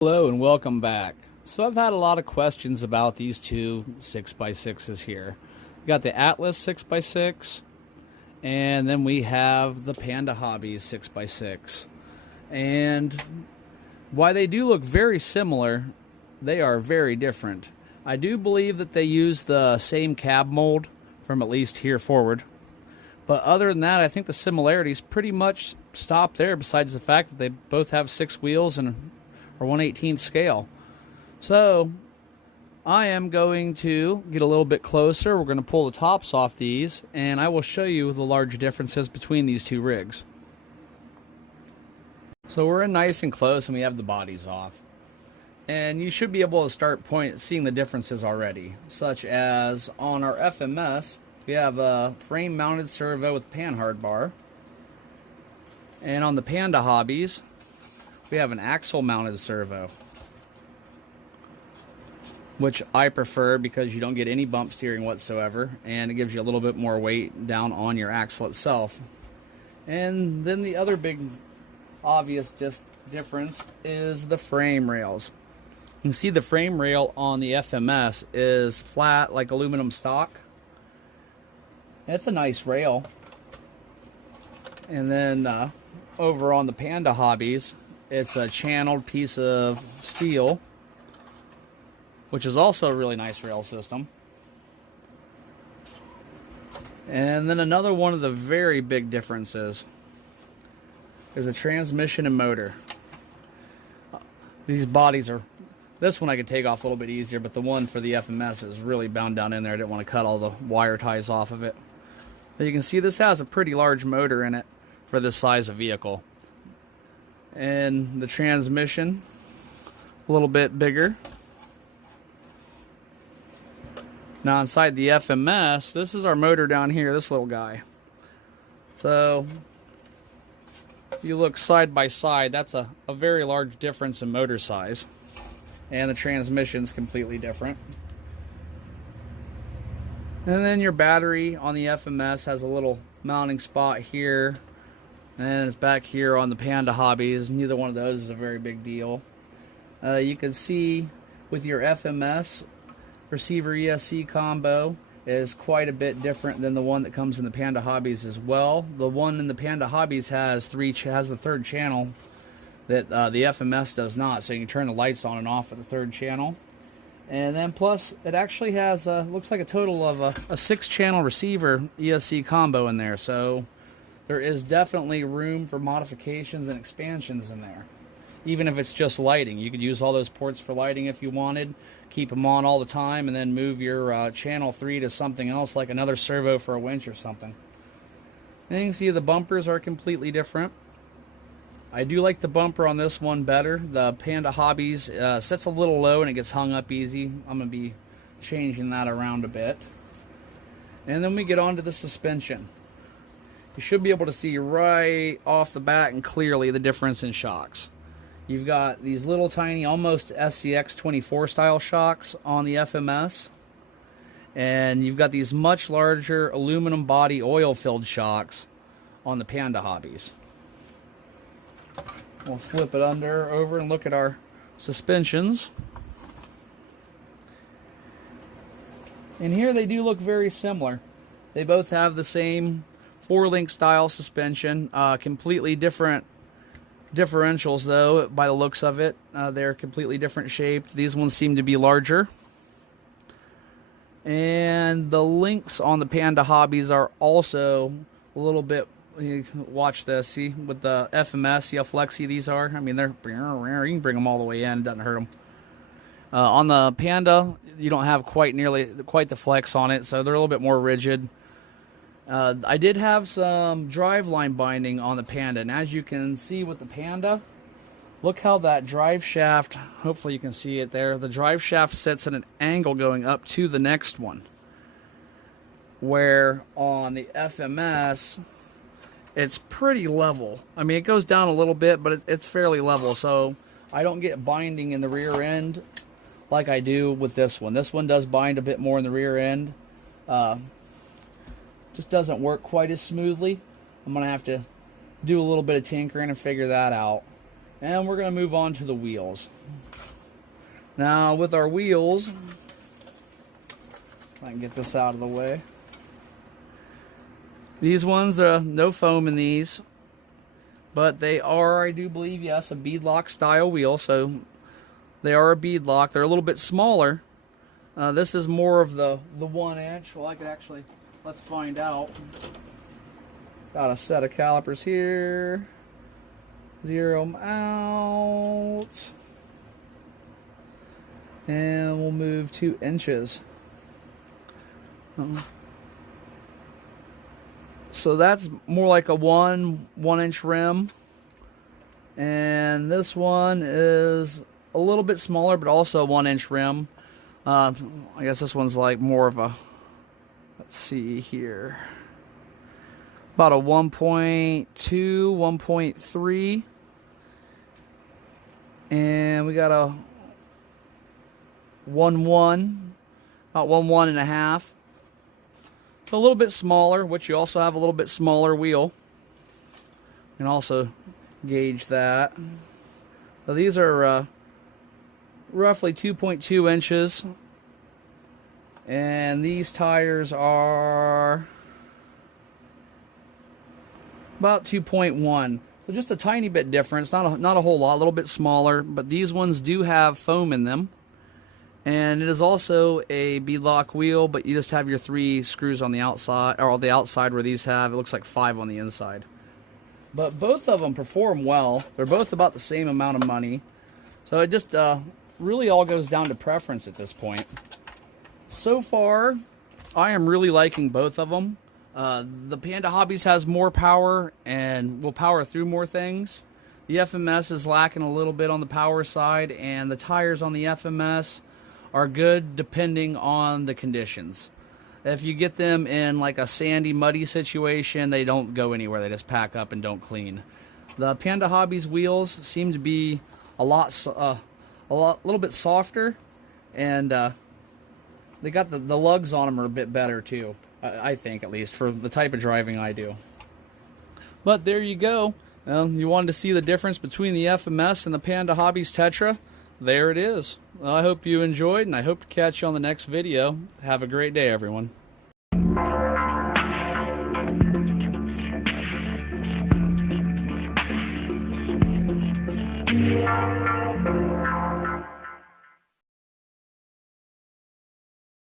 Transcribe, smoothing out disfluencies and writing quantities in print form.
Hello and welcome back. So I've had a lot of questions about these two 6x6s here. We got the Atlas 6x6 and then we have the Panda Hobby 6x6. And while they do look very similar, they are very different. I do believe that they use the same cab mold from at least here forward. But other than that, I think the similarities pretty much stop there, besides the fact that they both have 6 wheels and or 1/18 scale. So I am going to get a little bit closer. We're going to pull the tops off these, and I will show you the large differences between these two rigs. So we're in nice and close, and we have the bodies off. And you should be able to start seeing the differences already, such as on our FMS, we have a frame-mounted servo with panhard bar. And on the Panda Hobbies, we have an axle-mounted servo, which I prefer because you don't get any bump steering whatsoever, and it gives you a little bit more weight down on your axle itself. And then the other big obvious difference is the frame rails. You can see the frame rail on the FMS is flat like aluminum stock. It's a nice rail. And then over on the Panda Hobbies, it's a channeled piece of steel, which is also a really nice rail system. And then another one of the very big differences is the transmission and motor. These bodies are, this one I could take off a little bit easier, but the one for the FMS is really bound down in there. I didn't want to cut all the wire ties off of it. But you can see this has a pretty large motor in it for this size of vehicle. And the transmission, a little bit bigger. Now inside the FMS, this is our motor down here, this little guy. So if you look side by side, that's a very large difference in motor size. And the transmission's completely different. And then your battery on the FMS has a little mounting spot here. And it's back here on the Panda Hobbies. Neither one of those is a very big deal. You can see with your FMS receiver ESC combo is quite a bit different than the one that comes in the Panda Hobbies as well. The one in the Panda Hobbies has the third channel that the FMS does not, so you can turn the lights on and off at the third channel. And then plus it actually has looks like a total of a 6-channel receiver ESC combo in there. So there is definitely room for modifications and expansions in there. Even if it's just lighting, you could use all those ports for lighting if you wanted. Keep them on all the time and then move your channel 3 to something else, like another servo for a winch or something. And you can see the bumpers are completely different. I do like the bumper on this one better. The Panda Hobbies sets a little low and it gets hung up easy. I'm going to be changing that around a bit. And then we get on to the suspension. You should be able to see right off the bat and clearly the difference in shocks. You've got these little tiny, almost SCX 24 style shocks on the FMS. And you've got these much larger aluminum body oil-filled shocks on the Panda Hobbies. We'll flip it over and look at our suspensions. And here they do look very similar. They both have the same 4-link style suspension, completely different differentials though, by the looks of it. They're completely different shaped. These ones seem to be larger. And the links on the Panda Hobbies are also a little bit, watch this, see, with the FMS, see how flexy these are? I mean, they're, you can bring them all the way in, it doesn't hurt them. On the Panda, you don't have quite the flex on it, so they're a little bit more rigid. I did have some driveline binding on the Panda, and as you can see with the Panda, look how that drive shaft, hopefully you can see it there, the drive shaft sits at an angle going up to the next one. Where on the FMS, it's pretty level. I mean, it goes down a little bit, but it's fairly level, so I don't get binding in the rear end like I do with this one. This one does bind a bit more in the rear end. Just doesn't work quite as smoothly. I'm going to have to do a little bit of tinkering and figure that out. And we're going to move on to the wheels. Now with our wheels, I can get this out of the way. These ones, no foam in these, but they are, I do believe, yes, a beadlock style wheel. So they are a beadlock. They're a little bit smaller. This is more of the 1 inch. Well, I could actually, let's find out. Got a set of calipers here. Zero them out. And we'll move 2 inches. So that's more like a 1 inch rim. And this one is a little bit smaller, but also a 1 inch rim. I guess this one's like more of a, let's see here, about a 1.2, 1.3. And we got a 1.1, about 1.1.5. So a little bit smaller, which you also have a little bit smaller wheel. You can also gauge that. So these are roughly 2.2 inches. And these tires are about 2.1. So just a tiny bit difference, not a whole lot, a little bit smaller, but these ones do have foam in them. And it is also a beadlock wheel, but you just have your 3 screws on the outside, or on the outside where these have, it looks like 5 on the inside. But both of them perform well. They're both about the same amount of money. So it just really all goes down to preference at this point. So far, I am really liking both of them. The Panda Hobbies has more power and will power through more things. The FMS is lacking a little bit on the power side, and the tires on the FMS are good depending on the conditions. If you get them in like a sandy, muddy situation, they don't go anywhere. They just pack up and don't clean. The Panda Hobbies wheels seem to be a little bit softer, and they got the lugs on them are a bit better too. I think, at least for the type of driving I do. But there you go. You wanted to see the difference between the FMS and the Panda Hobbies Tetra? There it is. I hope you enjoyed, and I hope to catch you on the next video. Have a great day, everyone.